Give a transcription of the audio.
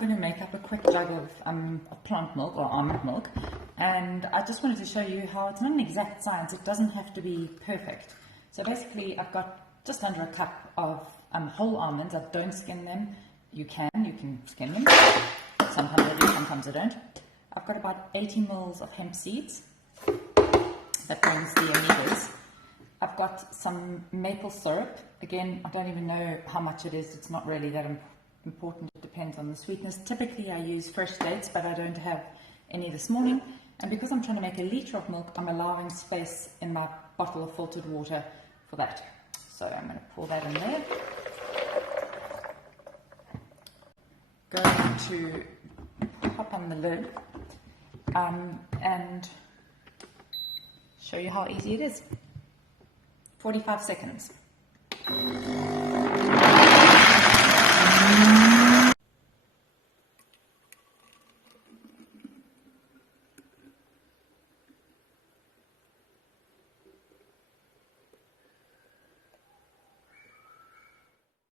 going to make up a quick jug of plant milk or almond milk, and I just wanted to show you how it's not an exact science. It doesn't have to be perfect. So basically I've got just under a cup of whole almonds. I don't skin them. You can skin them. Sometimes I do, sometimes I don't. I've got about 80 mils of hemp seeds. That brings the omegas. I've got some maple syrup. Again, I don't even know how much it is. It's not really that important. It depends on the sweetness. Typically I use fresh dates, but I don't have any this morning. And because I'm trying to make a litre of milk, I'm allowing space in my bottle of filtered water for that. So I'm going to pour that in there. Going to pop on the lid and show you how easy it is. 45 seconds.